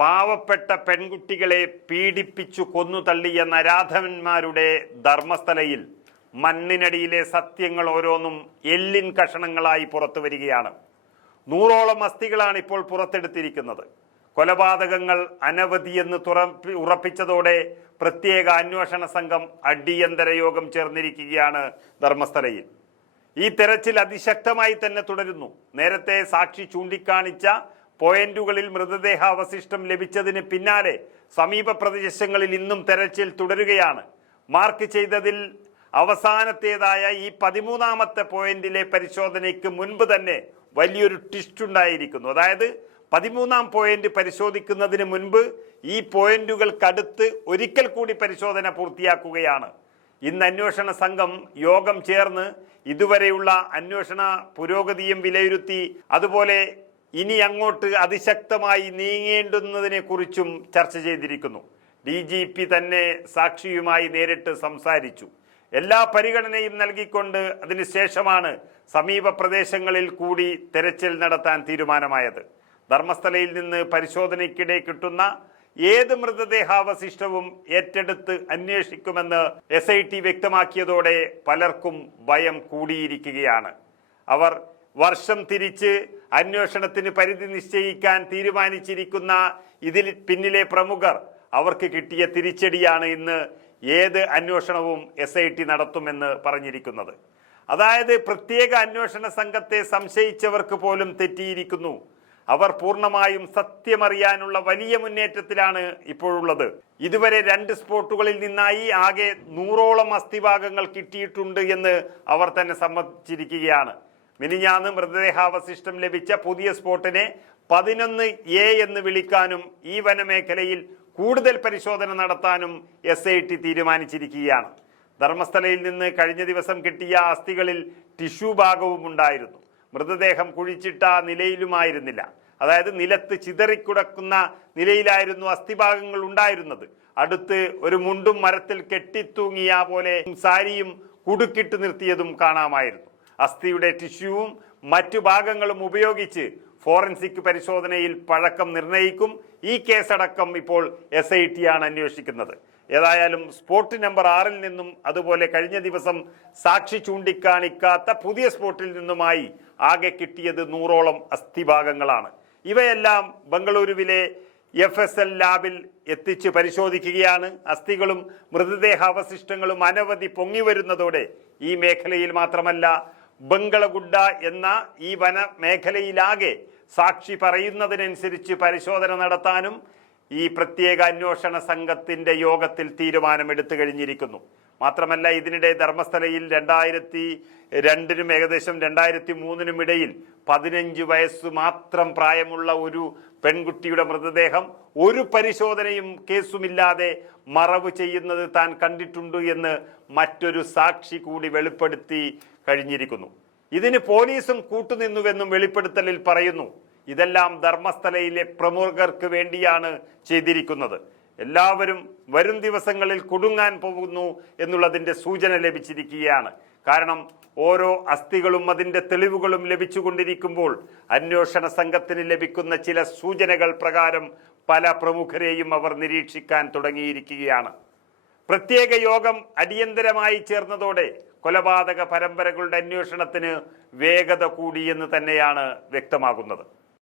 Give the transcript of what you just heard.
പാവപ്പെട്ട പെൺകുട്ടികളെ പീഡിപ്പിച്ചു കൊന്നു തള്ളിയ നരാധമന്മാരുടെ ധർമ്മസ്ഥലയിൽ മണ്ണിനടിയിലെ സത്യങ്ങൾ ഓരോന്നും എല്ലിൻ കഷണങ്ങളായി പുറത്തു വരികയാണ്. 100ഓളം അസ്ഥികളാണ് ഇപ്പോൾ പുറത്തെടുത്തിരിക്കുന്നത്. കൊലപാതകങ്ങൾ അനവധിയെന്ന് ഉറപ്പിച്ചതോടെ പ്രത്യേക അന്വേഷണ സംഘം അടിയന്തര യോഗം ചേർന്നിരിക്കുകയാണ് ധർമ്മസ്ഥലയിൽ. ഈ തെരച്ചിൽ അതിശക്തമായി തന്നെ തുടരുന്നു. നേരത്തെ സാക്ഷി ചൂണ്ടിക്കാണിച്ച പോയിന്റുകളിൽ മൃതദേഹാവശിഷ്ടം ലഭിച്ചതിന് പിന്നാലെ സമീപ പ്രദേശങ്ങളിൽ ഇന്നും തെരച്ചിൽ തുടരുകയാണ്. മാർക്ക് ചെയ്തതിൽ അവസാനത്തേതായ ഈ 13ാമത്തെ പോയിന്റിലെ പരിശോധനയ്ക്ക് മുൻപ് തന്നെ വലിയൊരു ട്വിസ്റ്റ് ഉണ്ടായിരിക്കുന്നു. അതായത് 13ാം പോയിന്റ് പരിശോധിക്കുന്നതിന് മുൻപ് ഈ പോയിന്റുകൾക്കടുത്ത് ഒരിക്കൽ കൂടി പരിശോധന പൂർത്തിയാക്കുകയാണ്. ഇന്ന് അന്വേഷണ സംഘം യോഗം ചേർന്ന് ഇതുവരെയുള്ള അന്വേഷണ പുരോഗതിയും വിലയിരുത്തി, അതുപോലെ ഇനി അങ്ങോട്ട് അതിശക്തമായി നീങ്ങേണ്ടുന്നതിനെ കുറിച്ചും ചർച്ച ചെയ്തിരിക്കുന്നു. DGP തന്നെ സാക്ഷിയുമായി നേരിട്ട് സംസാരിച്ചു. എല്ലാ പരിഗണനയും നൽകിക്കൊണ്ട് അതിനുശേഷമാണ് സമീപ പ്രദേശങ്ങളിൽ കൂടി തെരച്ചിൽ നടത്താൻ തീരുമാനമായത്. ധർമ്മസ്ഥലയിൽ നിന്ന് പരിശോധനയ്ക്കിടെ കിട്ടുന്ന ഏത് മൃതദേഹാവശിഷ്ടവും ഏറ്റെടുത്ത് അന്വേഷിക്കുമെന്ന് SIT വ്യക്തമാക്കിയതോടെ പലർക്കും ഭയം കൂടിയിരിക്കുകയാണ്. അവർ വർഷം തിരിച്ച് അന്വേഷണത്തിന് പരിധി നിശ്ചയിക്കാൻ തീരുമാനിച്ചിരിക്കുന്ന ഇതിൽ പിന്നിലെ പ്രമുഖർ അവർക്ക് കിട്ടിയ തിരിച്ചടിയാണ് ഇന്ന് ഏത് അന്വേഷണവും SIT നടത്തുമെന്ന് പറഞ്ഞിരിക്കുന്നത്. അതായത് പ്രത്യേക അന്വേഷണ സംഘത്തെ സംശയിച്ചവർക്ക് പോലും തെറ്റിയിരിക്കുന്നു. അവർ പൂർണ്ണമായും സത്യമറിയാനുള്ള വലിയ മുന്നേറ്റത്തിലാണ് ഇപ്പോഴുള്ളത്. ഇതുവരെ 2 സ്പോട്ടുകളിൽ നിന്നായി ആകെ 100ഓളം അസ്ഥിഭാഗങ്ങൾ കിട്ടിയിട്ടുണ്ട് എന്ന് അവർ തന്നെ സമ്മതിച്ചിരിക്കുകയാണ്. മിനിഞ്ഞാന്ന് മൃതദേഹാവശിഷ്ടം ലഭിച്ച പുതിയ സ്പോട്ടിനെ 11A എന്ന് വിളിക്കാനും ഈ വനമേഖലയിൽ കൂടുതൽ പരിശോധന നടത്താനും SIT തീരുമാനിച്ചിരിക്കുകയാണ്. ധർമ്മസ്ഥലയിൽ നിന്ന് കഴിഞ്ഞ ദിവസം കിട്ടിയ അസ്ഥികളിൽ ടിഷ്യൂ ഭാഗവും ഉണ്ടായിരുന്നു. മൃതദേഹം കുഴിച്ചിട്ട നിലയിലുമായിരുന്നില്ല. അതായത് നിലത്ത് ചിതറിക്കിടക്കുന്ന നിലയിലായിരുന്നു അസ്ഥിഭാഗങ്ങൾ ഉണ്ടായിരുന്നത്. അടുത്ത് ഒരു മുണ്ടും മരത്തിൽ കെട്ടിത്തൂങ്ങിയ പോലെ സാരിയും കുടുക്കിട്ട് നിർത്തിയതും കാണാമായിരുന്നു. അസ്ഥിയുടെ ടിഷ്യൂവും മറ്റു ഭാഗങ്ങളും ഉപയോഗിച്ച് ഫോറൻസിക് പരിശോധനയിൽ പഴക്കം നിർണയിക്കും. ഈ കേസടക്കം ഇപ്പോൾ SIT ആണ് അന്വേഷിക്കുന്നത്. ഏതായാലും സ്പോട്ട് നമ്പർ 6 നിന്നും അതുപോലെ കഴിഞ്ഞ ദിവസം സാക്ഷി ചൂണ്ടിക്കാണിക്കാത്ത പുതിയ സ്പോട്ടിൽ നിന്നുമായി ആകെ കിട്ടിയത് 100ഓളം അസ്ഥിഭാഗങ്ങളാണ്. ഇവയെല്ലാം ബംഗളൂരുവിലെ FSL ലാബിൽ എത്തിച്ച് പരിശോധിക്കുകയാണ്. അസ്ഥികളും മൃതദേഹാവശിഷ്ടങ്ങളും അനവധി പൊങ്ങി വരുന്നതോടെ ഈ മേഖലയിൽ മാത്രമല്ല ബംഗളഗുഡ എന്ന ഈ വന മേഖലയിലാകെ സാക്ഷി പറയുന്നതിനനുസരിച്ച് പരിശോധന നടത്താനും ഈ പ്രത്യേക അന്വേഷണ സംഘത്തിന്റെ യോഗത്തിൽ തീരുമാനമെടുത്തു കഴിഞ്ഞിരിക്കുന്നു. മാത്രമല്ല ഇതിനിടെ ധർമ്മസ്ഥലയിൽ 2002 ഏകദേശം 2003 ഇടയിൽ 15 വയസ്സ് മാത്രം പ്രായമുള്ള ഒരു പെൺകുട്ടിയുടെ മൃതദേഹം ഒരു പരിശോധനയും കേസുമില്ലാതെ മറവ് ചെയ്യുന്നത് താൻ കണ്ടിട്ടുണ്ട് എന്ന് മറ്റൊരു സാക്ഷി കൂടി വെളിപ്പെടുത്തി കഴിഞ്ഞിരിക്കുന്നു. ഇതിന് പോലീസും കൂട്ടുനിന്നുവെന്നും വെളിപ്പെടുത്തലിൽ പറയുന്നു. ഇതെല്ലാം ധർമ്മസ്ഥലയിലെ പ്രമുഖർക്ക് വേണ്ടിയാണ് ചെയ്തിരിക്കുന്നത്. എല്ലാവരും വരും ദിവസങ്ങളിൽ കുടുങ്ങാൻ പോകുന്നു എന്നുള്ളതിൻ്റെ സൂചന ലഭിച്ചിരിക്കുകയാണ്. കാരണം ഓരോ അസ്ഥികളും അതിൻ്റെ തെളിവുകളും ലഭിച്ചുകൊണ്ടിരിക്കുമ്പോൾ അന്വേഷണ സംഘത്തിന് ലഭിക്കുന്ന ചില സൂചനകൾ പ്രകാരം പല പ്രമുഖരെയും അവർ നിരീക്ഷിക്കാൻ തുടങ്ങിയിരിക്കുകയാണ്. പ്രത്യേക യോഗം അടിയന്തരമായി ചേർന്നതോടെ കൊലപാതക പരമ്പരകളുടെ അന്വേഷണത്തിന് വേഗത കൂടിയെന്ന് തന്നെയാണ് വ്യക്തമാകുന്നത്.